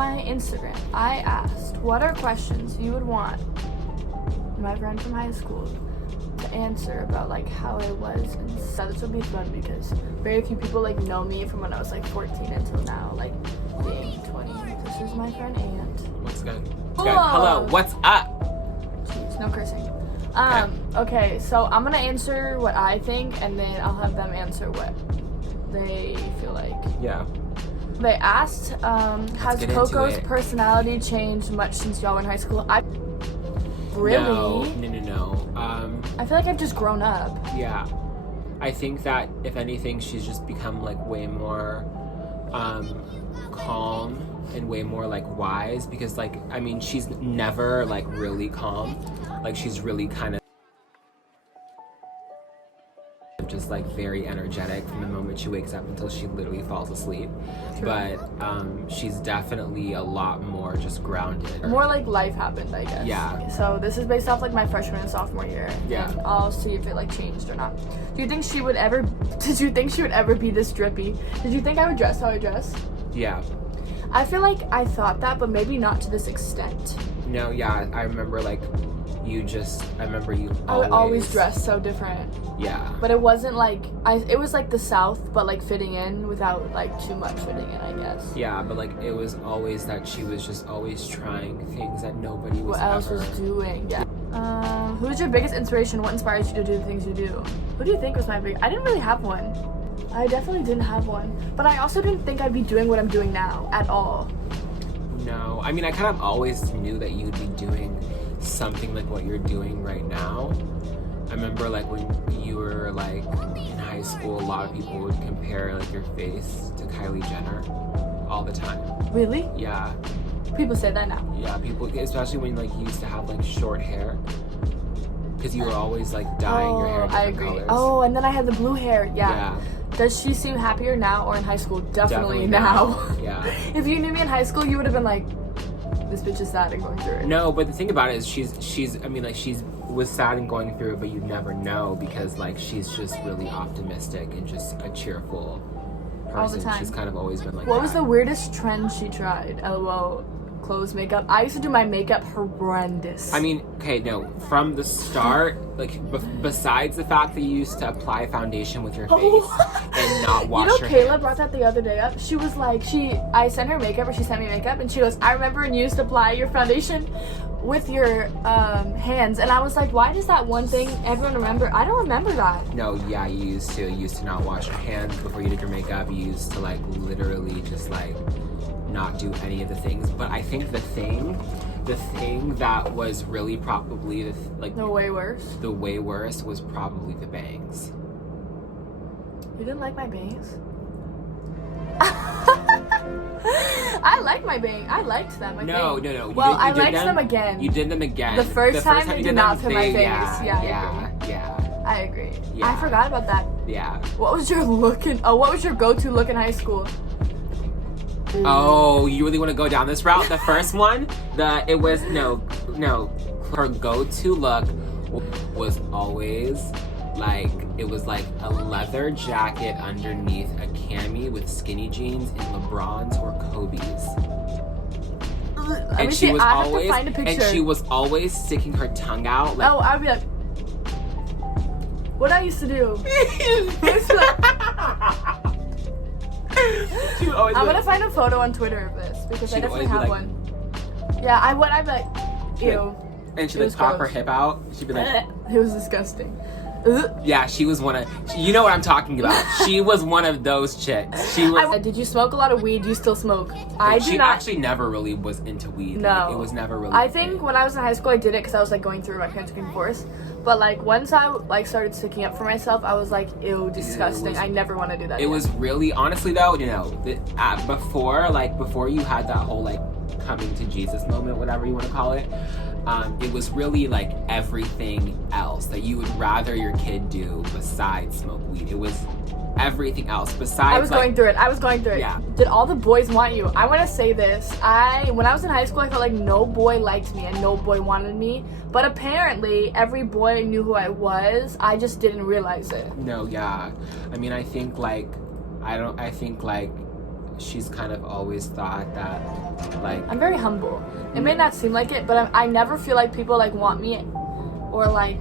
my Instagram, I asked, what are questions you would want my friend from high school to answer about like how it was, and so this would be fun because very few people like know me from when I was like 14 until now, like being 20. This is my friend Ant. What's good? Hello, what's up? Jeez, no cursing. Okay, so I'm gonna answer what I think, and then I'll have them answer what they feel like. Yeah. They asked, has Coco's personality changed much since y'all were in high school? Really? No. I feel like I've just grown up. Yeah. I think that, if anything, she's just become, like, way more, calm and way more, like, wise. Because, like, I mean, she's never, like, really calm. Like, she's really kind of just, like, very energetic from the moment she wakes up until she literally falls asleep. True. But she's definitely a lot more just grounded. More like life happened, I guess. Yeah. So this is based off like my freshman and sophomore year. Yeah. And I'll see if it like changed or not. Did you think she would ever be this drippy? Did you think I would dress how I dress? Yeah. I feel like I thought that, but maybe not to this extent. No, yeah, I remember like you always dress so different. Yeah. But it wasn't like it was like the South, but like fitting in without like too much fitting in, I guess. Yeah, but like it was always that she was just always trying things that nobody was was doing. Yeah. Who's your biggest inspiration? What inspires you to do the things you do? Who do you think was my I didn't really have one. I definitely didn't have one. But I also didn't think I'd be doing what I'm doing now at all. No. I mean, I kind of always knew that you'd be doing something like what you're doing right now. I remember like when you were like in high school, a lot of people would compare like your face to Kylie Jenner all the time. Really? Yeah. People say that now. Yeah, people, especially when like you used to have like short hair, because you were always like dyeing your hair different colors. Oh, and then I had the blue hair. Yeah. Does she seem happier now or in high school? Definitely now. Yeah. If you knew me in high school, you would have been like, this bitch is sad and going through it. No, but the thing about it is she was sad and going through it, but you'd never know because like she's just really optimistic and just a cheerful person. All the time. She's kind of always been like What that. was the weirdest trend she tried? LOL. Clothes, makeup. I used to do my makeup horrendous. I mean, okay, no, from the start, like besides the fact that you used to apply foundation with your face and not wash your hands. You know, Kayla brought that the other day up. She was like, I sent her makeup, or she sent me makeup, and she goes, I remember when you used to apply your foundation with your hands, and I was like, why does that one thing everyone remember? I don't remember that. No, yeah, you used to not wash your hands before you did your makeup. You used to like literally just like not do any of the things. But I think the thing that was really probably the way worse was probably the bangs. You didn't like my bangs? I like my bangs. I liked them. No. Well, I liked them again. You did them again. The first time they did not fit my face. Yeah. I agree. Yeah. I forgot about that. Yeah. What was your go-to look in high school? Oh, you really want to go down this route? The first one, her go-to look was always like, it was like a leather jacket underneath a cami with skinny jeans and LeBrons or Kobe's. And she was always sticking her tongue out. Like, oh, I'd be like, what I used to do. I'm gonna find a photo on Twitter of this because I definitely have one. Yeah, I'd be like, ew. And she'd like pop her hip out. She'd be like, it was disgusting. Yeah, she was one of, you know what I'm talking about. She was one of those chicks. She was. Did you smoke a lot of weed? Do you still smoke? She actually never really was into weed. No. Like, it was never really. I think when I was in high school, I did it because I was like going through, my parents getting divorced. But like once I like started sticking up for myself, I was like, ew, disgusting. I never want to do that. It was really, honestly though, before you had that whole like coming to Jesus moment, whatever you want to call it. It was really like everything else that you would rather your kid do besides smoke weed. It was everything else besides. I was going through it. Yeah. Did all the boys want you? I want to say this. When I was in high school, I felt like no boy liked me and no boy wanted me. But apparently, every boy knew who I was. I just didn't realize it. No, yeah. I mean, I think she's kind of always thought that, like... I'm very humble. It may not seem like it, but I never feel like people, like, want me or, like,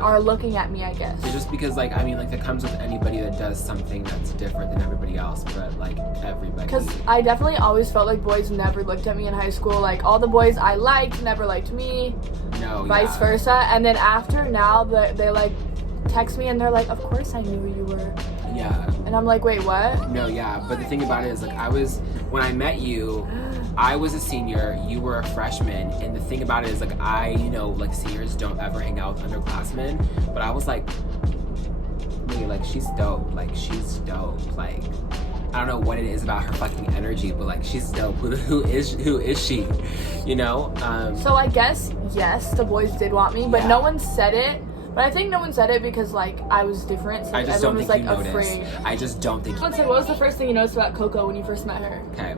are looking at me, I guess. It's just because, like, I mean, like, that comes with anybody that does something that's different than everybody else, but, like, everybody. Because I definitely always felt like boys never looked at me in high school. Like, all the boys I liked never liked me. No, vice versa. And then after, now, they like, text me and they're like, of course I knew who you were. Yeah. And I'm like, wait, what? No, yeah. But the thing about it is, like, when I met you, I was a senior, you were a freshman, and the thing about it is, like, like, seniors don't ever hang out with underclassmen, but I was like, wait, like, she's dope. Like, she's dope. Like, I don't know what it is about her fucking energy, but, like, she's dope. Who is she? You know? So I guess, yes, the boys did want me, but no one said it. But I think no one said it because, like, I was different, so I just everyone was, like, you afraid. Noticed. I just don't think you noticed. What was the first thing you noticed about Coco when you first met her? Okay.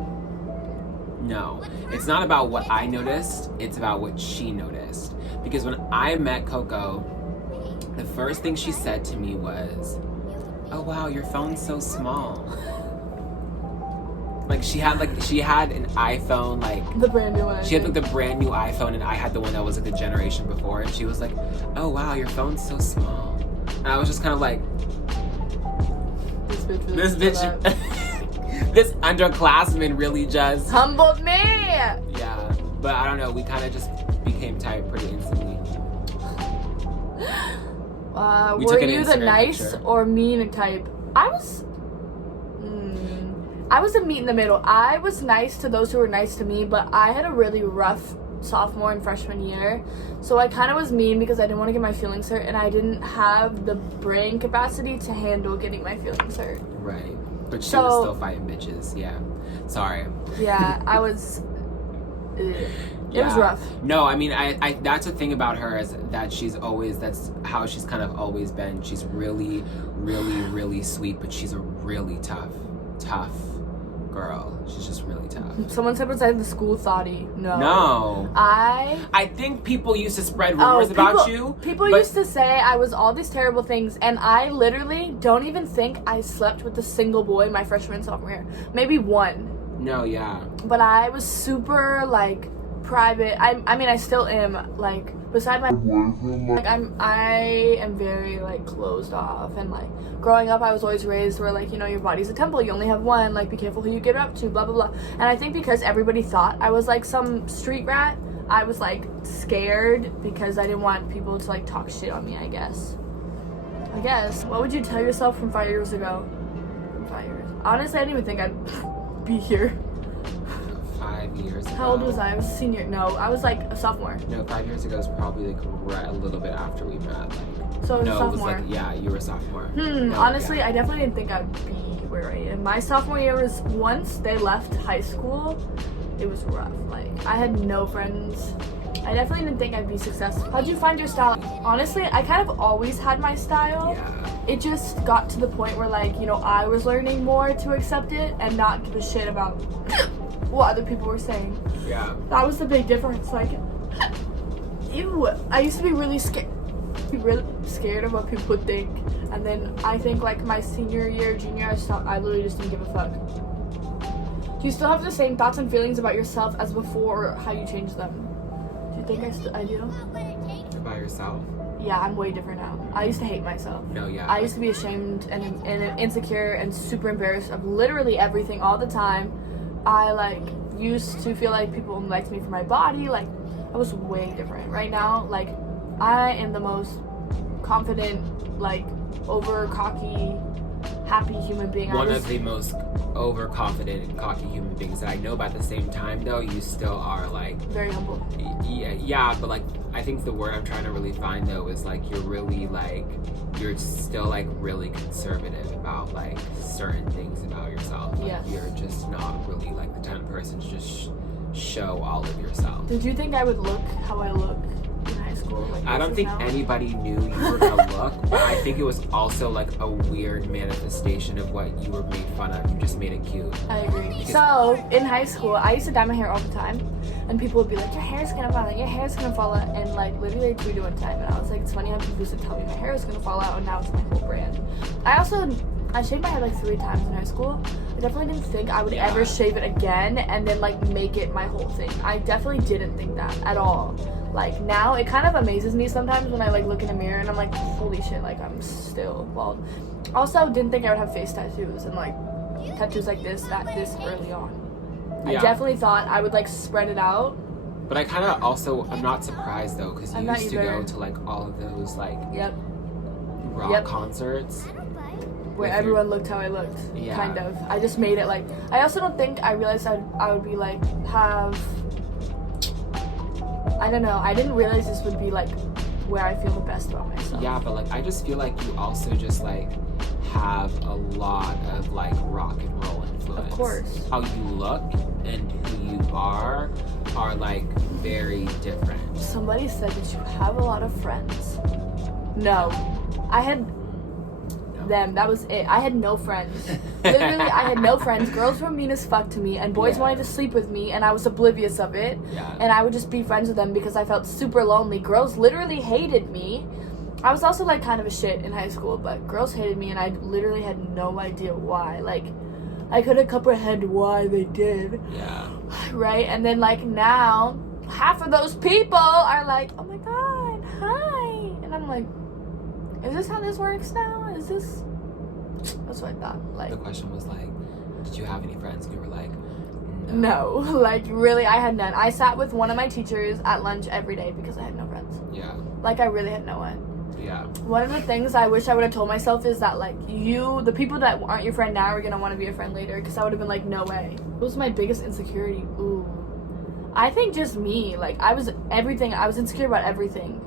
No. It's not about what I noticed, it's about what she noticed. Because when I met Coco, the first thing she said to me was, oh wow, your phone's so small. Like, she had an iPhone, like... The brand new one. She had, like, the brand new iPhone, and I had the one that was, like, the generation before. And she was like, oh, wow, your phone's so small. And I was just kind of like... This bitch... This underclassman really just... humbled me! Yeah. But I don't know, we kind of just became tight pretty instantly. Were you the nice picture. Or mean type? I was a meet in the middle. I was nice to those who were nice to me, but I had a really rough sophomore and freshman year. So I kind of was mean because I didn't want to get my feelings hurt, and I didn't have the brain capacity to handle getting my feelings hurt. Right. But she was still fighting bitches. Yeah. Sorry. Yeah, I was... It was rough. No, I mean, I that's the thing about her is that that's how she's kind of always been. She's really, really, really sweet, but she's a really tough girl. She's just really tough. Someone said was I the school thotty. No. I think people used to spread rumors about you. People used to say I was all these terrible things, and I literally don't even think I slept with a single boy my freshman and sophomore year. Maybe one. No, yeah. But I was super, like, private. I mean, I still am, like, beside my like, I am very, like, closed off, and, like, growing up I was always raised where, like, you know, your body's a temple, you only have one, like, be careful who you get up to, blah blah blah. And I think because everybody thought I was, like, some street rat, I was, like, scared because I didn't want people to, like, talk shit on me, I guess. What would you tell yourself from 5 years ago? From 5 years. Honestly, I didn't even think I'd be here. 5 years ago. How old was I? I was a senior. No, I was like a sophomore. No, 5 years ago is probably like right a little bit after we met. Like, so no, sophomore. It was like, yeah, you were a sophomore. Honestly, I definitely didn't think I'd be where I am. My sophomore year was once they left high school, it was rough. Like, I had no friends. I definitely didn't think I'd be successful. How'd you find your style? Honestly, I kind of always had my style. Yeah. It just got to the point where, like, you know, I was learning more to accept it and not give a shit about what other people were saying. Yeah. That was the big difference. Like, ew. I used to be really scared of what people would think. And then I think, like, my senior year, junior, I literally just didn't give a fuck. Do you still have the same thoughts and feelings about yourself as before, or how you changed them? Do you think I do? About yourself? Yeah, I'm way different now. I used to hate myself. No, yeah. I used to be ashamed and insecure and super embarrassed of literally everything all the time. I, like, used to feel like people liked me for my body. Like, I was way different. Right now, like, I am the most confident, like, over cocky, happy human being. One of the most overconfident and cocky human beings that I know, but at the same time, though, you still are, like... very humble. Yeah, but, like, I think the word I'm trying to really find, though, is, like, you're really, like, you're still, like, really conservative about, like, certain things about yourself. Like, yes. You're just not really, like, the type of person to just show all of yourself. Did you think I would look how I look in high school? Like, I don't think anybody knew you were gonna look, but I think it was also, like, a weird manifestation of what you were made fun of. You just made it cute. I agree. So, in high school, I used to dye my hair all the time, and people would be like, your hair's gonna fall out, your hair's gonna fall out, and, like, literally I tweeted one time, and I was like, it's funny how people used to tell me my hair was gonna fall out, and now it's my whole brand. I also I shaved my head like 3 times in high school. I definitely didn't think I would ever shave it again and then like make it my whole thing. I definitely didn't think that at all. Like now it kind of amazes me sometimes when I like look in the mirror and I'm like, holy shit, like I'm still bald. Also didn't think I would have face tattoos and like tattoos like this early on. Yeah. I definitely thought I would like spread it out. But I kind of also, I'm not surprised though, because you used to go to like all of those like rock concerts. Where everyone looked how I looked, kind of. I just made it like, I also don't think I realized I would be like, I don't know, I didn't realize this would be like where I feel the best about myself. Yeah, but like I just feel like you also just like have a lot of like rock and roll influence. Of course. How you look and who you are like very different. Somebody said that you have a lot of friends. No, I had them. That was it. I had no friends. Literally, I had no friends. Girls were mean as fuck to me, and boys wanted to sleep with me, and I was oblivious of it. Yeah. And I would just be friends with them because I felt super lonely. Girls literally hated me. I was also like kind of a shit in high school, but girls hated me, and I literally had no idea why. Like, I couldn't comprehend why they did. Yeah. Right? And then like now, half of those people are like, oh my god, hi. And I'm like, is this how this works now? Is this? That's what I thought. Like, the question was like, did you have any friends? And you were like, no. Like really, I had none. I sat with one of my teachers at lunch every day because I had no friends. Yeah. Like I really had no one. Yeah. One of the things I wish I would have told myself is that like the people that aren't your friend now are gonna want to be a friend later, because I would have been like, no way. What was my biggest insecurity? Ooh, I think just me. Like I was insecure about everything.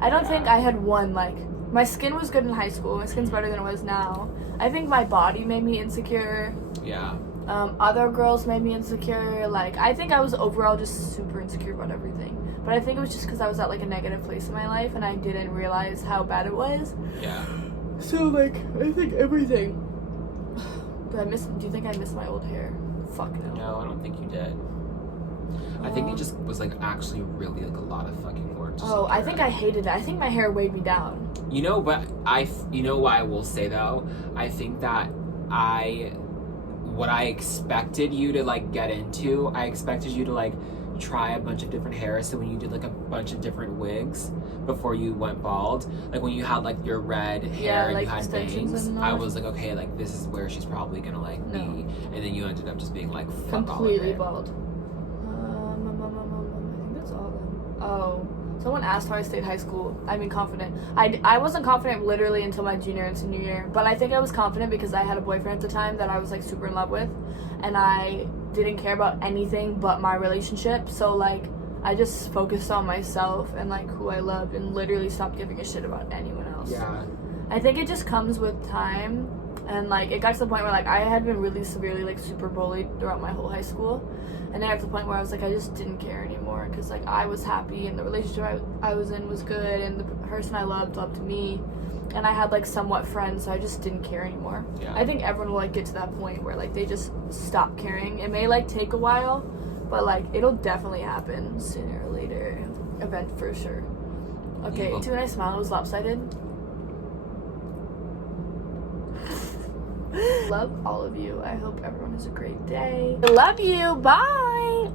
I don't think I had one. Like my skin was good in high school. My skin's better than it was now. I think my body made me insecure. Yeah. Other girls made me insecure. Like I think I was overall just super insecure about everything. But I think it was just because I was at like a negative place in my life and I didn't realize how bad it was. Yeah. So like I think everything. Do you think I missed my old hair? Fuck no. No, I don't think you did. I think it just was like actually really like a lot of fucking work. I think I hated it. I think my hair weighed me down. You know, but you know why I will say though? I think that what I expected you to like get into, I expected you to like try a bunch of different hair. So when you did like a bunch of different wigs before you went bald, like when you had like your red hair and like you had bangs, and I was like, okay, like this is where she's probably gonna like be. And then you ended up just being like fuck completely all of it. bald. I think that's all of them. Oh, someone asked how I stayed high school. I mean, confident. I wasn't confident literally until my junior and senior year, but I think I was confident because I had a boyfriend at the time that I was like super in love with, and I didn't care about anything but my relationship. So like I just focused on myself and like who I loved and literally stopped giving a shit about anyone else. Yeah. I think it just comes with time, and like it got to the point where like I had been really severely like super bullied throughout my whole high school, and then at the point where I was like I just didn't care anymore because like I was happy and the relationship I was in was good and the person I loved me, and I had like somewhat friends, so I just didn't care anymore. Yeah. I think everyone will like get to that point where like they just stop caring. It may like take a while, but like it'll definitely happen sooner or later. Event for sure. Okay, see when I smiled it was lopsided. Love all of you. I hope everyone has a great day. I love you. Bye.